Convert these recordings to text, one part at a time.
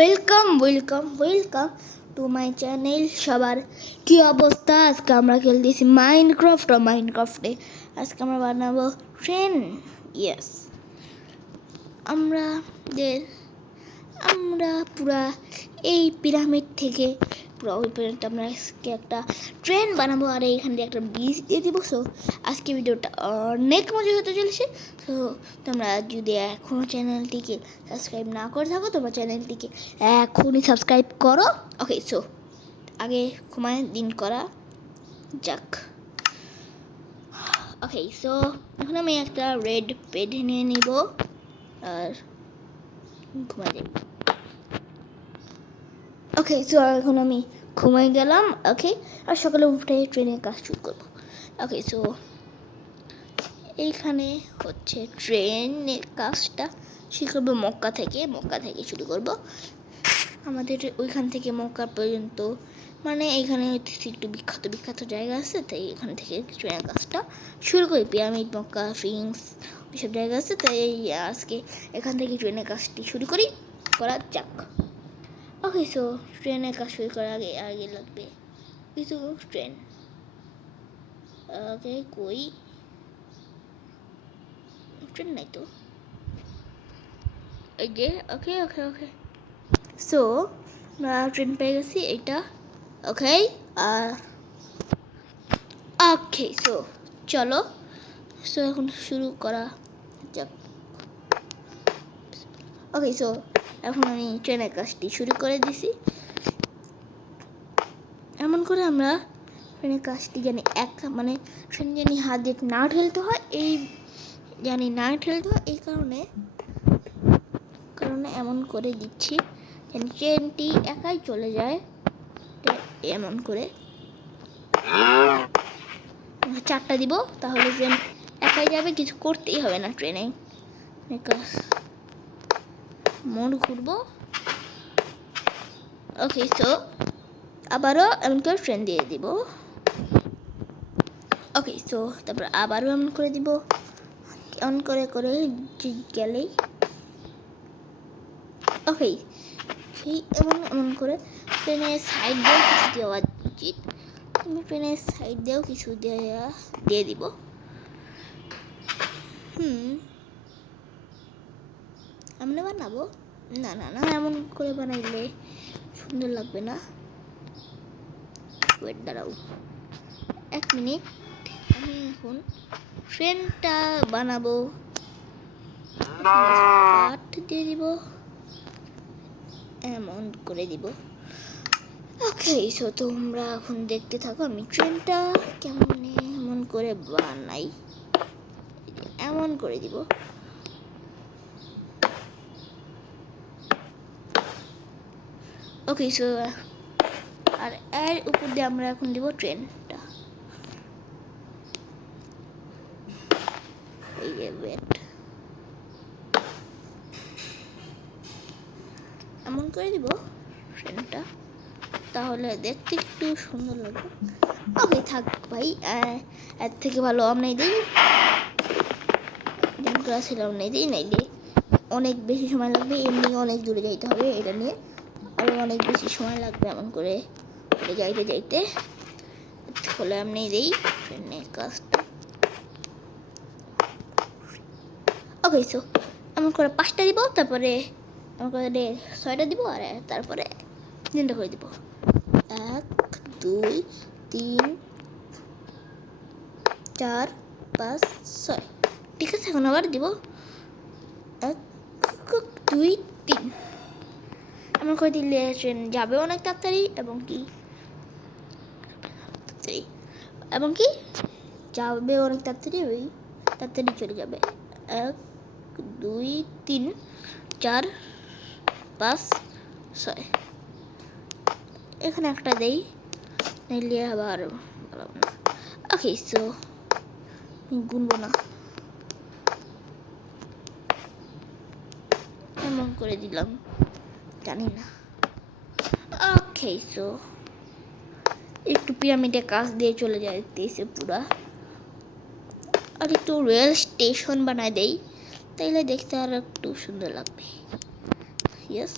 Welcome to my channel. সবার কি অবস্থা? আজকে আমরা খেলতেছি মাইনক্রাফটে। আজকে আমরা বানাবো ট্রেন। ইয়েস, আমরা পুরা এই পিরামিড থেকে পুরো ওই পর্যন্ত আমরা আজকে একটা ট্রেন বানাবো, আর এইখান দিয়ে একটা ব্রিজ দিয়ে দিব। সো আজকে ভিডিওটা অনেক মজা হতে চলেছে। সো তোমরা যদি এখনও চ্যানেলটিকে সাবস্ক্রাইব না করে থাকো, তোমরা চ্যানেলটিকে এখনই সাবস্ক্রাইব করো। ওকে, সো আগে ঘুমায় দিন করা যাক। ওকে, সো এখন আমি একটা রেড পেড নিয়ে নিব আর ঘুমাই যাই। ওকে, সো এখন আমি ঘুমাই গেলাম। ওকে, আর সকালে উঠে ট্রেনের কাজ শুরু করবো। ওকে, সো এইখানে হচ্ছে ট্রেনের কাজটা শুরু করবো মক্কা থেকে শুরু করব। আমাদের ওইখান থেকে মক্কা পর্যন্ত, মানে এইখানে একটু বিখ্যাত জায়গা আছে, তাই এখান থেকে ট্রেনের কাজটা শুরু করি। পিরামিড, মক্কা, ফিংস, ওইসব জায়গা আছে, তাই আজকে এখান থেকে ট্রেনের কাজটি শুরু করা যাক। ওকে, সো ট্রেনের কাজ শুরু করার আগে লাগবে কিছু ট্রেন। ওকে, কই ট্রেন নাই তো, এই যে। ওকে, সো আমরা ট্রেন পেয়ে গেছি, এইটা। ওকে, সো চলো, সো এখন শুরু করা যাক। ওকে, সো এখন আমি ট্রেনের কাজটি শুরু করে দিছি। এমন করে আমরা ট্রেনের কাজটি জানি ট্রেন জানি হাত দিয়ে না ঠেলতে হয়, এই কারণে এমন করে দিচ্ছি যেন ট্রেনটি একাই চলে যায়। এমন করে 4টা দিব, তাহলে ট্রেন একাই যাবে, কিছু করতেই হবে না। ট্রেনে মোড় ঘুরবো। ওকে, সো আবারও এমন করে ট্রেন দিয়ে দিব। ওকে, সো তারপর আবারও এমন করে দিব, অন করে গেলেই। ওকে, সেই এমন করে ট্রেনের সাইড দিয়েও কিছু দেওয়া উচিত। তুমি ট্রেনের সাইড দিয়েও কিছু দিয়ে দিব। আমরা বানাবো না, এমন করে বানাইলে সুন্দর লাগবে না। ওয়েট, দাঁড়াও 1 মিনিট, আমি এখন ট্রেনটা বানাবো। কাঠ দিয়ে দিব, এমন করে দিব। ওকে, সো তোমরা এখন দেখতে থাকো আমি ট্রেনটা এমন করে বানাই। এমন করে দিব। ওকে, সো আর এর উপর দিয়ে আমরা এখন দিব ট্রেনটা। এই যে ওয়েট, এমন করে দিব ট্রেনটা, তাহলে দেখতে একটু সুন্দর লাগবে। ওকে, থাক ভাই, এর থেকে ভালো আমরাই দিই, নাইলে অনেক বেশি সময় লাগবে। এমনি অনেক দূরে যাইতে হবে, এটা নিয়ে আরও অনেক বেশি সময় লাগবে। এমন করে যাইতে হলে আমি দিই ট্রেনের কাজটা। ওকে, সো এমন করে 5টা দিব, তারপরে এমন করে 6টা দিব, আর তারপরে 3টা করে দিব। 1 2 3 4 5 6। ঠিক আছে, এখন আবার দিব 1 2 3। এমন করে দিলে ট্রেন যাবে অনেক তাড়াতাড়ি, এবং যাবে অনেক তাড়াতাড়ি চলে যাবে। 1 2 3 4 5 6। এখানে একটা দেই, নাইলে আবার না। ওকে, সো গুনবো না, এমন করে দিলাম, জানি না। ওকে, সো একটু পিরামিডের কাজ দিয়ে চলে যাইতেছে পুরা, আর একটু রেল স্টেশন বানায় দেই, তাইলে দেখতে আর একটু সুন্দর লাগবে। ইয়েস,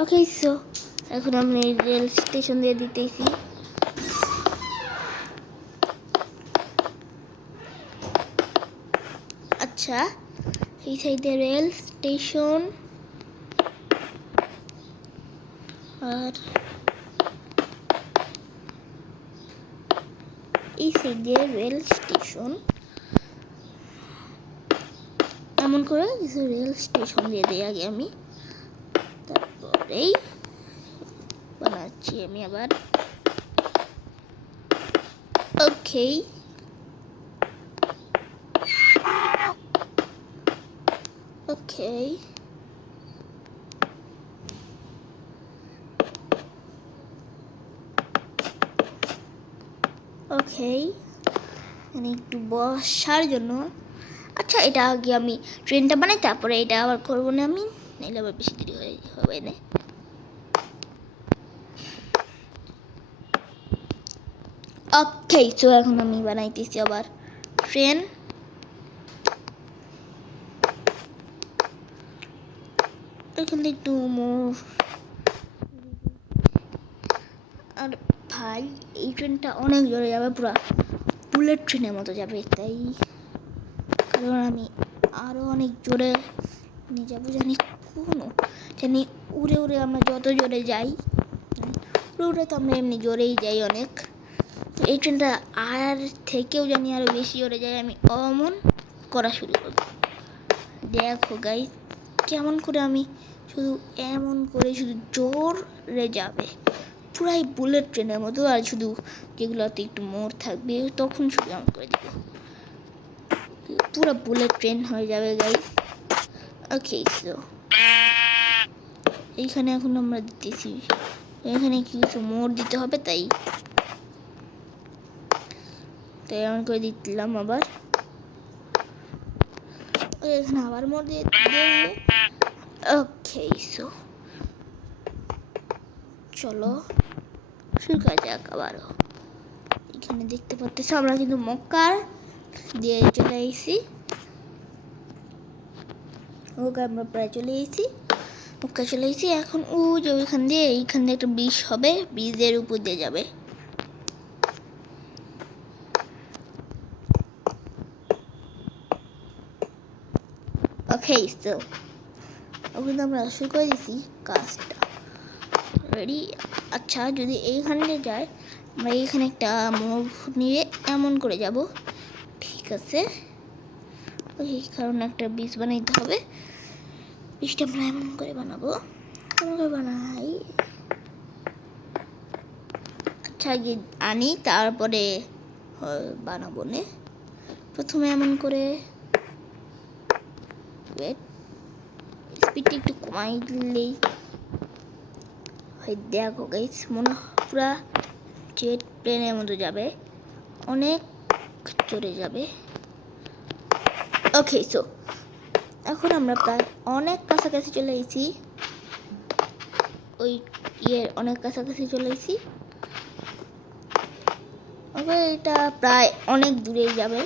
ওকে সো এখন আমি রেল স্টেশন দিয়ে দিতেছি। আচ্ছা এই সাইডে রেল স্টেশন আর এই সাইডে রেল স্টেশন, এমন করে কিছু রেল স্টেশন দিয়ে দিই আগে আমি, তারপরেই বানাচ্ছি আমি আবার। ওকে ওকে ওকে মানে একটু বসার জন্য। আচ্ছা এটা আগে আমি ট্রেনটা বানাই, তারপরে এটা আবার করবো না আমি, নাহলে আবার বেশি দেরি হয়ে হবে না। ওকে সো এখন আমি বানাইতেছি আবার ট্রেন। এখানে একটু আর ভাই এই ট্রেনটা অনেক জোরে যাবে, পুরো বুলেট ট্রেনের মতো যাবে, তাই কারণ আমি আরও অনেক জোরে নিয়ে যাবো, জানি উড়ে উড়ে আমরা যত জোরে যাই, উড়ে উড়ে তো আমরা এমনি জোরেই যাই অনেক, তো এই ট্রেনটা আর থেকেও জানি আরও বেশি জোরে যাই, আমি অমন করা শুরু করব। দেখো গাইস কেমন করে আমি শুধু এমন করে শুধু জোরে যাবে, পুরাই বুলেট ট্রেনের মতো, আর শুধু যেগুলোতে একটু মোড় থাকবে তখন শুধু এমন করে দিব, পুরো বুলেট ট্রেন হয়ে যাবে গাইস। ওকে সো এইখানে এখন আমরা দিতেছি, এখানে কিছু মোড় দিতে হবে, তাই এমন করে দিলাম আবার, এখানে আবার মোড় দিয়ে ওকে সো চলো শুরু করা যাক আবারও। এখানে দেখতে পাচ্ছি আমরা কিন্তু মক্কার দিয়ে চলে এসেছি, ওকে আমরা প্রায় চলে এসেছি, মক্কা চলে এসেছি। এখন ও যে ওইখান দিয়ে একটা ব্রিজ হবে, ব্রিজের উপর দিয়ে যাবে। ওকে সো ওখানে আমরা শুরু করে দিয়েছি কাজটা, রেডি। আচ্ছা যদি এইখানে যায়, আমরা এইখানে একটা মুভ নিয়ে এমন করে যাব, ঠিক আছে, ওই কারণে একটা ব্রিজ বানাইতে হবে, ব্রিজটা আমরা এমন করে বানাবো, এমন করে বানাই। আচ্ছা আগে আনি তারপরে বানাবো নে, প্রথমে এমন করে স্পিডটা একটু কমাই দিলেই হয়। দেখো গাইস মনে পুরা জেট প্লেনের মতো যাবে, অনেক জোরে যাবে। ওকে সো এখন আমরা প্রায় অনেক কাছাকাছি চলে এসেছি, ওই অনেক কাছাকাছি চলে এসেছি। ওকে এটা প্রায় অনেক দূরেই যাবে।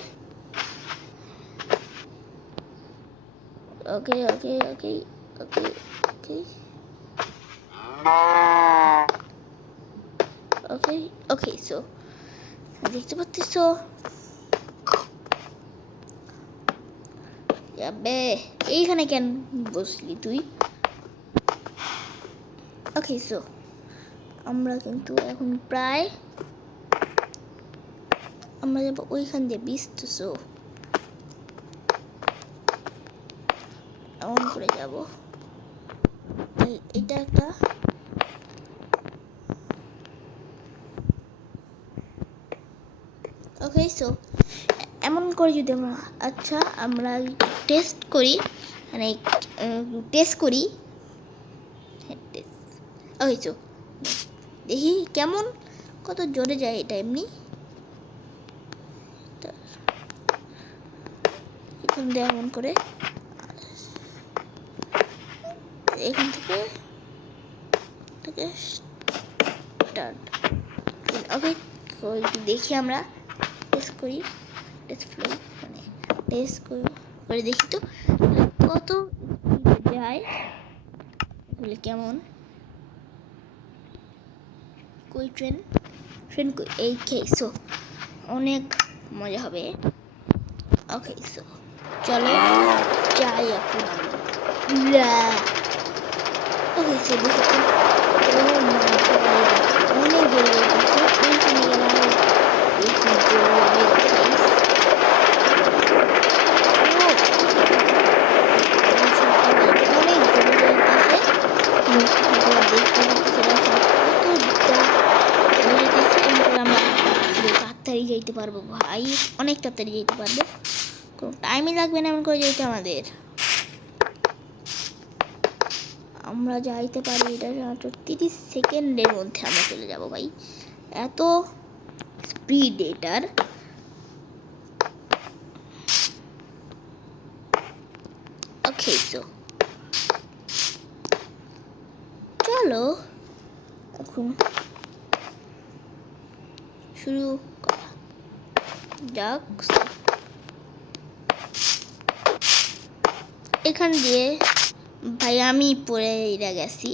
ওকে ওকে ওকে ওকে ওকে ওকে ওকে সো দেখতে পাচ্ছিস যাবে, এইখানে কেন বসলি তুই? ওকে সো আমরা কিন্তু এখন প্রায় আমরা যাবো ওইখান দিয়ে বিস্ত, সো এমন করে যাব, এটা একটা ওকে সো এমন করে যদি আমরা, আচ্ছা আমরা টেস্ট করি, মানে টেস্ট করি, ওকে সো দেখি কেমন কত জোরে যায় এটা এমনি, এখান দিয়ে এমন করে এখান থেকে স্টার্ট। ওকে দেখি আমরা টেস্ট করি, টেস্ট ফ্লো মানে টেস্ট করে দেখি তো কত যায়, বলে কেমন কই ট্রেন কই এই সো অনেক মজা হবে। ওকে সো চলো যাই এখন ওকে সো অনেক বড় ওইখানে গেলাম তাড়াতাড়ি যেতে পারবো ভাই, অনেক তাড়াতাড়ি যেতে পারবো, কোনো টাইমই লাগবে না এমন করে যেতে আমাদের। আমরা যাইতে পারি এটা 30 সেকেন্ডের মধ্যে আমরা চলে যাব ভাই, এত স্পিড এটার। ওকে সো চলো এখন শুরু করা যাক। এখান দিয়ে ভাই আমি পড়ে গেছি,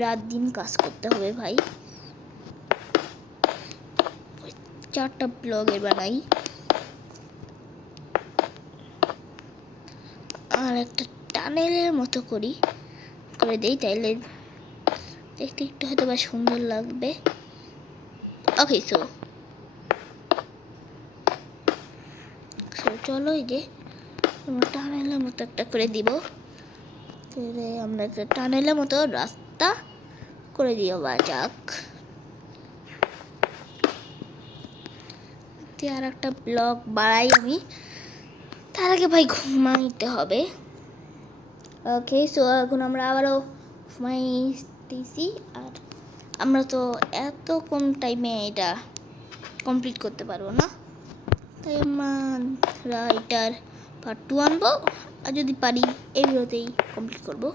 রাত দিন কাজ করতে হবে ভাই, 4টা ব্লগে বানাই আর একটা টানেলের মতো করে দেই, তাইলে দেখতে একটু হয়তো বা সুন্দর লাগবে। ওকে সো চলো এই যে টানেলের মতো একটা করে দিব, আমরা একটা টানেলের মতো রাস্তা করে দিও বা যাক। আর একটা ব্লগ বাড়াই আমি, তার আগে ভাই ঘুমাইতে হবে। ওকে সো এখন আমরা আবারও ঘুমাইতেছি, আর আমরা তো এত কম টাইমে এটা কমপ্লিট করতে পারবো না, তাই আমরা এটার পার্ট 2 আনবো, আর যদি পারি এই ভিডিওতেই কমপ্লিট করবো।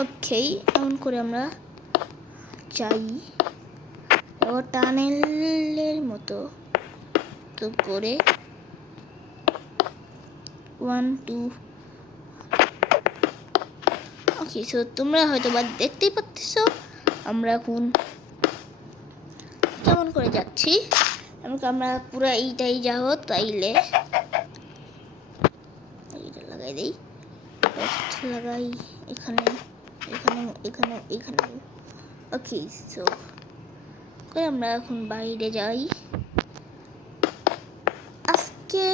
ওকে এমন করে আমরা চাই টানেলের মতো তো করে 1 2। ওকে সো তোমরা হয়তো বা দেখতেই পাচ্ছ আমরা এখন কেমন করে যাচ্ছি, আমরা পুরো এইটাই যাবো, তাইলে এইটা লাগাই দিই, লাগাই এখানে এখানে এখানে এখানে। ওকে সো আমরা এখন বাইরে যাই। আজকে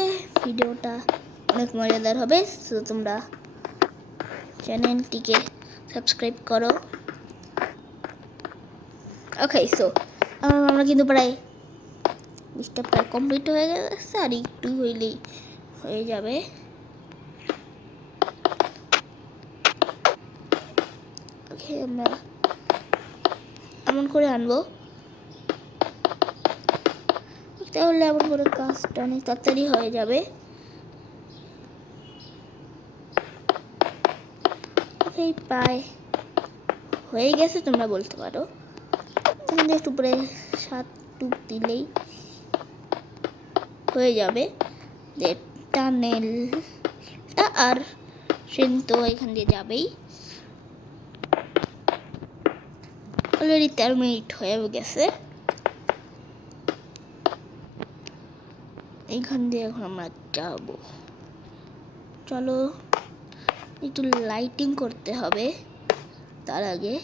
ভিডিওটা অনেক মজাদার হবে, সো তোমরা চ্যানেলটিকে সাবস্ক্রাইব করো। ওকে সো আমরা কিন্তু প্রায় 20টা প্রায় কমপ্লিট হয়ে গেছে, আর একটু হইলেই হয়ে যাবে। ওকে আমরা এমন করে আনবো, তাহলে এমন করে কাজটা অনেক তাড়াতাড়ি হয়ে যাবে। প্রায় হয়ে গেছে তোমরা বলতে পারো, একটু পরে 7 টুক দিলেই হয়ে যাবে যে টানেলটা, আর ট্রেন তো এখান দিয়ে যাবেই। অলরেডি 13 মিনিট হয়ে গেছে, এইখান দিয়ে এখন আমরা যাব। চলো একটু লাইটিং করতে হবে, তার আগে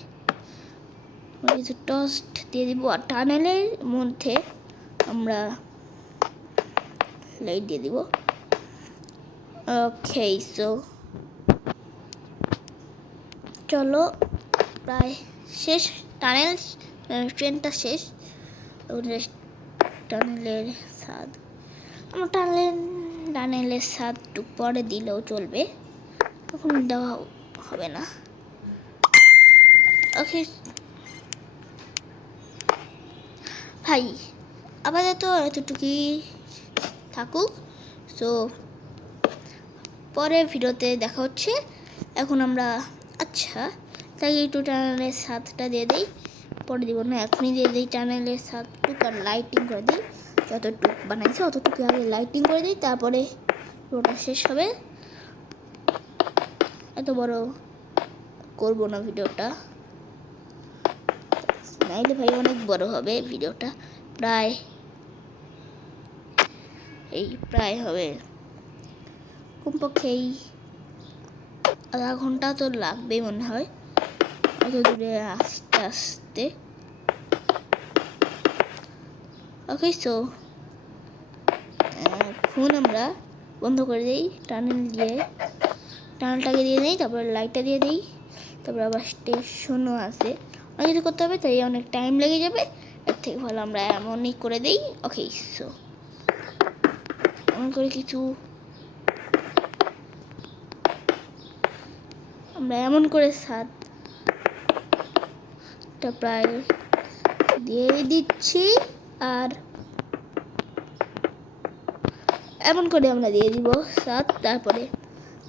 কিছু টস্ট দিয়ে দিব, আর টানেলের মধ্যে আমরা লাইট দিয়ে দিব। ওকে সো চলো প্রায় শেষ, ট্রেনটা শেষ, টানেলের স্বাদ আমরা টানেলের স্বাদটু পরে দিলেও চলবে, তখন দেওয়া হবে না। ওকে ভাই আপাতত এতটুকুই থাকুক, সো পরে ভিডিওতে দেখা হচ্ছে। এখন আমরা আচ্ছা তাই একটু টানেলের স্বাদটা দিয়ে দিই, পরে দিব না, এখনই দিয়ে দিই টানেলের স্বাদটুকু, আর লাইটিং করে দিই, যতটুকু বানাইছে অতটুকু আগে লাইটিং করে দিই, তারপরে পুরোটা শেষ হবে। এত বড় করব না ভিডিওটা, নাইলে ভাই অনেক বড় হবে ভিডিওটা। প্রায় হবে কমপক্ষে এই আধা ঘন্টা তো লাগবেই মনে হয়, অত দূরে আস্তে আস্তে। ওকে, সো এখন আমরা বন্ধ করে দিই, টানেলটাকে দিয়ে দিই, তারপর লাইটটা দিয়ে দিই, তারপর আবার স্টেশনও আছে, অনেক কিছু করতে হবে, তাই অনেক টাইম লেগে যাবে। এর থেকে ভালো আমরা এমনই করে দিই। ওকে, সো এমন করে আমরা এমন করে ছাদটা প্রায় দিয়ে দিচ্ছি, আর এমন করে আমরা দিয়ে দিব ছাদ। তারপরে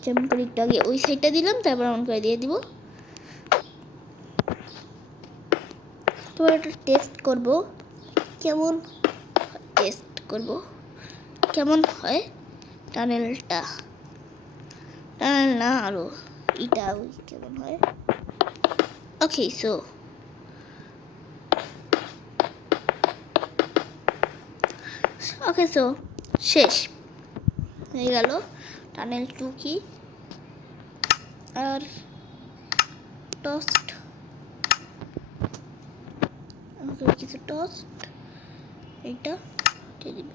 যেমন করে একটু আগে ওই সাইডটা দিলাম, তারপর এমন করে দিয়ে দিব। তো এটা টেস্ট করব কেমন হয় টানেলটা, টানেল না আরো এটা কেমন হয়। ওকে, সো শেষ হয়ে গেল টানেল 2 কি। আর টোস্ট, আমাকে কিছু টোস্ট এইটা দিয়ে দিব।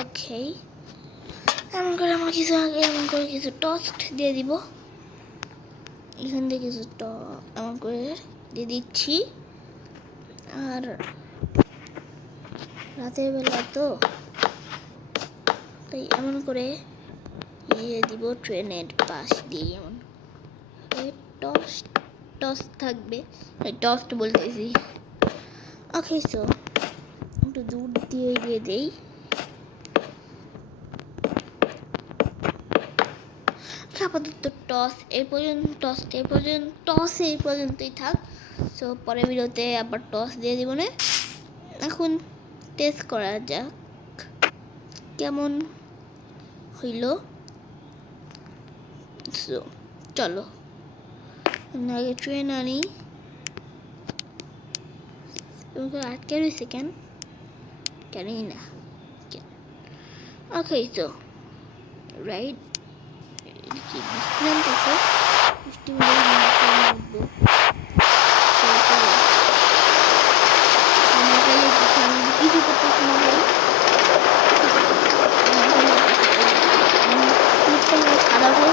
ওকে, এমন করে আমার কিছু টোস্ট দিয়ে দিব। এখান থেকে কিছু এমন করে দিয়ে দিচ্ছি। আর রাতের বেলা তো তাই এমন করে দিয়ে দিব ট্রেনের পাশ দিয়ে, এমন টোস্ট থাকবে, টোস্ট বলতেছি। ওকে, সো একটু দুধ দিয়ে দেই। আপাতত টস এই পর্যন্তই থাক। সো পরের ভিডিওতে আবার টস দিয়ে দিব না। এখন টেস্ট করা যাক কেমন হইল। সো চলো আগে ট্রেন আনি। আটকে রয়েছে কেন জানি না। ওকে, সো রাইট, বৃষ্টি নামতেছে, বৃষ্টি কিছু করতেছি না ভাই, সাদা ভাই